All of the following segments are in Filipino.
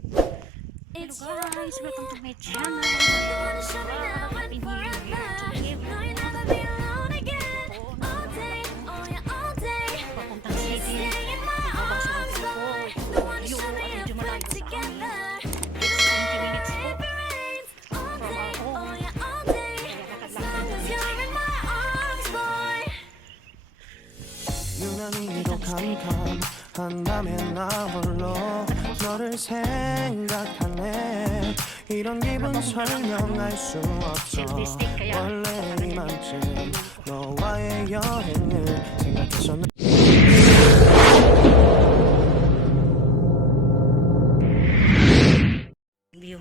Hello guys, welcome to my channel. Happy New Year to everyone. Papuntang city. Habang sumangko po. Layo at medyo malayo sa amin. It's 20 minutes po from our home. Kaya lakad lang po. 유난히도 캄캄한 밤에 나 홀로 너를 생각하네. 이런 기분 설명할 수 없어. 원래 이맘쯤 너와의 여행을 생각해서 View.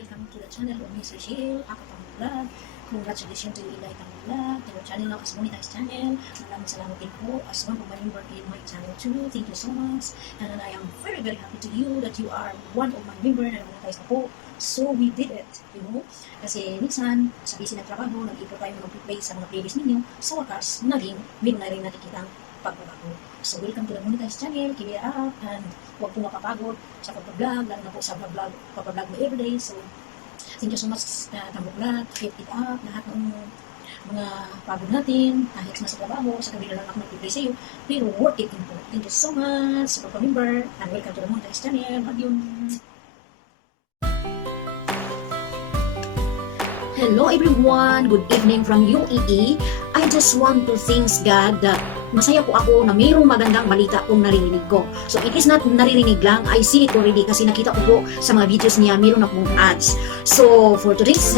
Welcome to the channel of Mr. Shil, ako pang vlog. Congratulations to Ilay Tang Vlog, to your channel now as monetized channel. Maraming salamat din po as one of my member in my channel too. Thank you so much. And I am very happy to you that you are one of my member na monetized na po. So we did it, you know. Kasi minsan, sa busy na trabaho, nag-ipot tayo ng play sa mga playlist ninyo. Sa wakas, naging meron na rin nakikitang pagbabago. So welcome to the monetized channel. Keep it up and huwag po mapapagod sa pagpa-vlog, lalo na po sa pagpa-vlog mo everyday. So, thank you so much Tambuklat, keep it up, lahat ng mga pagod natin, kahit nasa trabaho, sa kabila lang ako nag-pray sa iyo, pero worth it din po. Thank you so much sa pagpa-member, and welcome to the Monetize Channel. Love you! Hello everyone! Good evening from UAE. I just want to thank God that masaya po ako na mayroong magandang balita kung naririnig ko. So it is not naririnig lang, I see it already kasi nakita ko po sa mga videos niya, mayroon akong ads. So for today's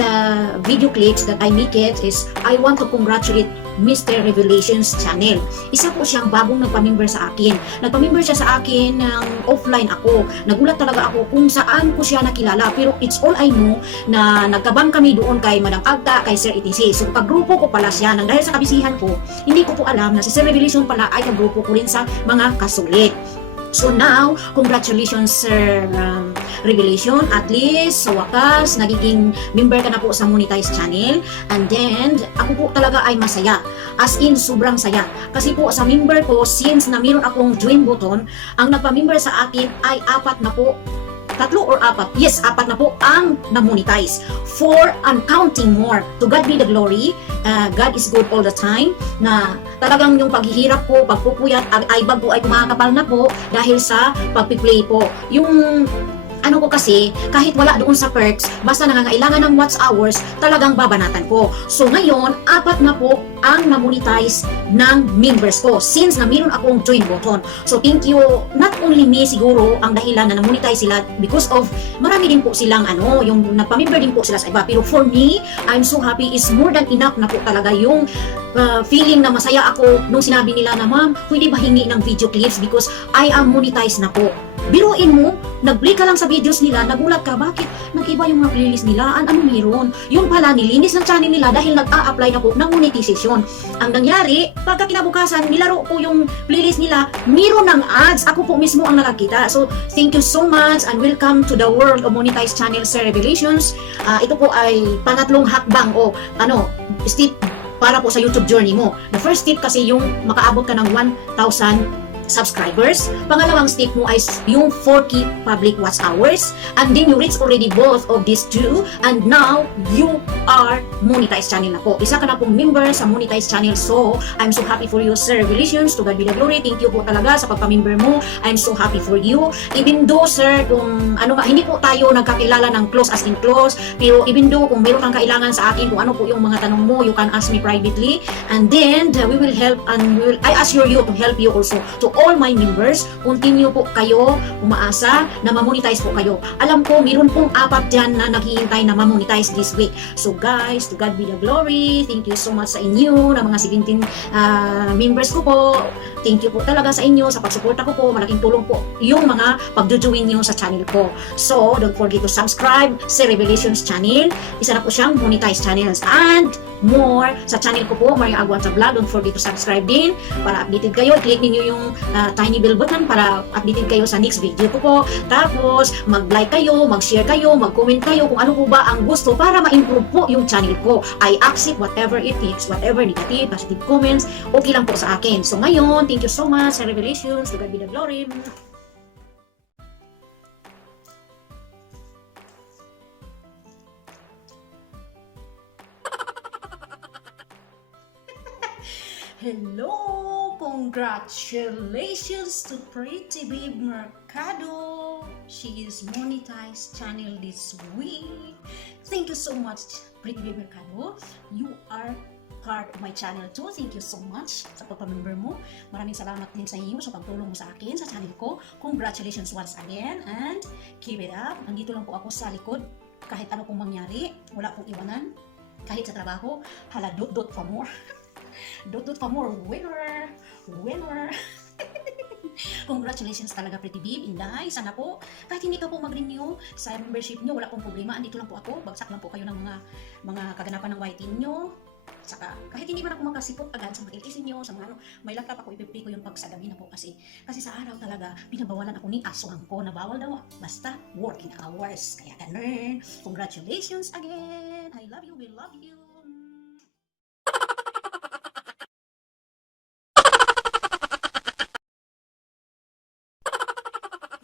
video clips that I make it is, I want to congratulate Mr. Revelations Channel. Isa po siyang bagong nagpamember sa akin. Nagpamember siya sa akin ng offline ako. Nagulat talaga ako kung saan ko siya nakilala. Pero it's all I know na nagkabang kami doon kay Madam Agta, kay Sir ETC. So pagrupo ko pala siya, nang dahil sa kabisihan ko, hindi ko po alam na si Sir Revelation pala ay kagrupo ko rin sa mga kasulit. So now, congratulations Sir Revelation, at least sa wakas nagiging member ka na po sa Monetize Channel. And then ako po talaga ay masaya, as in sobrang saya, kasi po sa member ko, since na meron akong join button, ang nagpa-member sa akin ay apat na po, tatlo or apat, yes, apat na po ang na-monetize. 4 and counting more. To God be the glory. God is good all the time. Na talagang yung paghihirap ko, pagpupuyat, ay bag po ay kumakapal na po dahil sa pagpiplay po. Yung ano ko kasi, kahit wala doon sa perks, basta nangangailangan ng watch hours, talagang babanatan ko. So ngayon, apat na po ang na-monetize ng members ko since na meron akong join button. So thank you, not only me siguro ang dahilan na na-monetize sila because of marami din po silang yung nagpa-member din po sila sa iba. Pero for me, I'm so happy, is more than enough na po talaga yung feeling na masaya ako nung sinabi nila na, ma'am, pwede ba hingi ng video clips because I am monetized na po. Biruin mo, nag-play ka lang sa videos nila, nagulat ka, bakit nag-iba yung mga playlist nila? Ano meron? Yung pala, nilinis ng channel nila dahil nag-a-apply na po ng monetization. Ang nangyari, pagka kinabukasan, nilaro ko yung playlist nila, meron ng ads. Ako po mismo ang nakakita. So, thank you so much and welcome to the world of Monetize Channel, Sir Revelations. Ito po ay pangatlong hakbang o step para po sa YouTube journey mo. The first step kasi yung makaabot ka ng 1,000 subscribers. Pangalawang step mo ay yung 4K public watch hours. And then you reach already both of these two. And now, you are Monetize Channel na po. Isa ka na pong member sa Monetize Channel. So, I'm so happy for you, Sir Revelations. To God be the glory. Thank you po talaga sa pagpa-member mo. I'm so happy for you. Even though, Sir, kung hindi po tayo nagkakilala ng close as in close. Pero even though, kung meron kang kailangan sa akin, kung ano po yung mga tanong mo, you can ask me privately. And then, we will help and I assure you to help you also. To all my members, continue po kayo umaasa na ma-monetize po kayo. Alam ko, meron pong apat dyan na naghihintay na ma-monetize this week. So guys, to God be the glory. Thank you so much sa inyo, na mga 17 members ko po. Thank you po talaga sa inyo, sa pagsuporta ko po. Malaking tulong po yung mga pagjujuin nyo sa channel ko. So, don't forget to subscribe sa Revelations channel. Isa na po siyang Monetize Channels. And more sa channel ko po, Maria Aguanta Vlog. Don't forget to subscribe din para updated kayo. Click niyo yung tiny bell button para updated kayo sa next video ko po. Tapos, mag-like kayo, mag-share kayo, mag-comment kayo kung ano po ba ang gusto para ma-improve po yung channel ko. I accept whatever it takes, whatever negative, positive comments, okay lang po sa akin. So ngayon, thank you so much sa Revelations. To God be the glory. Hello! Congratulations to Pretty Babe Mercado. She is Monetize Channel this week. Thank you so much, Pretty Babe Mercado. You are part of my channel too. Thank you so much sa pagpa-member mo. Maraming salamat din sa iyo sa pagtulong mo sa akin sa channel ko. Congratulations once again and keep it up. Nandito lang po ako sa likod. Kahit ano pong mangyari, wala pong iwanan. Kahit sa trabaho, hala, dot for more. Dot for more, winner! Congratulations talaga, Pretty Babe, Inday. Sana po, kahit hindi ka po mag-renew sa membership nyo, wala pong problema. Andito lang po ako. Bagsak lang po kayo ng mga kaganapan ng YT nyo. Saka, kahit hindi man ako makasipot agad sa mga LTC nyo, sa mga may laptop ako, ipipili ko yung pag sa gabi na po kasi sa araw talaga, pinabawalan ako ni aswang ko na bawal daw, basta working hours. Kaya ganun. Congratulations again. I love you, we love you.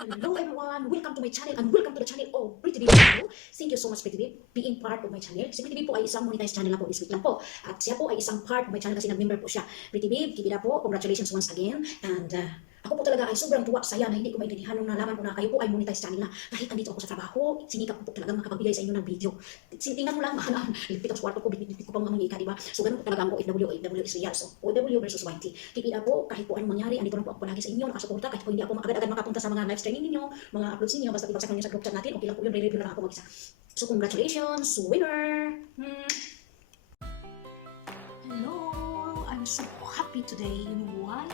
Hello everyone, welcome to my channel and welcome to the channel of Pretty Babe. Thank you so much Pretty Babe being part of my channel. Si Pretty Babe po ay isang monetized channel na po this week lang po. At siya po ay isang part of my channel kasi nag-member po siya. Pretty Babe, keep it up po. Congratulations once again. And ako po talaga ay sobrang tuwa saya na hindi ko maintindihan nung nalaman ko na kayo po ay monetized channel na. Kahit andito ako sa trabaho, sinikap ko po talagang makapagbigay sa inyo ng video. Tingnan mo lang, ligpit ako sa kwarto ko, bitbit ko pang mga manika, di ba? So ganun po talaga ang OFW is real. So OFW versus YT. Keep it up po, kahit po anong mangyari, andito lang po ako palagi sa inyo, nakasuporta, kahit po hindi ako agad-agad makapunta sa mga live streaming ninyo, mga uploads ninyo, basta ibagsak ninyo sa group chat natin, okay lang po yun, re-review lang ako mag-isa. So congratulations, winner! Hello, I'm so happy today. You know why?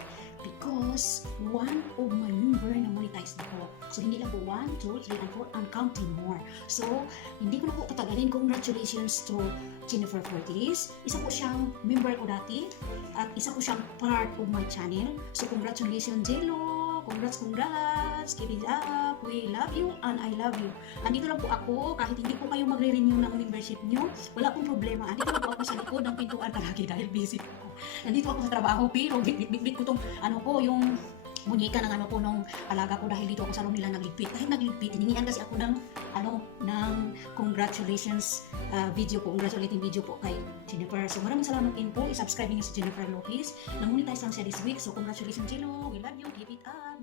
Because one of my member na monetized na po. So, hindi lang po 1, 2, 3, and 4, and counting more. So, hindi ko na po patagalin. Congratulations to Jennifer Fortis. Isa po siyang member ko dati at isa po siyang part of my channel. So, congratulations, Jello! Congrats! Keep it up! We love you and I love you. Andito lang po ako, kahit hindi po kayo magre-renew ng membership nyo, wala pong problema. Andito lang po ako sa likod ng pintuan palagi dahil busy po ako. Nandito ako sa trabaho, pero bit ko tong yung munyeka ng po nung alaga ko dahil dito ako sa room nila nagligpit. Dahil nagligpit, hiningian kasi ako ng congratulations video po, congratulating video po kay Jennifer. So maraming salamat din po, i-subscribe niyo si Jennifer Lopez. Namonetize lang siya this week, so congratulations Jello, we love you, keep it up.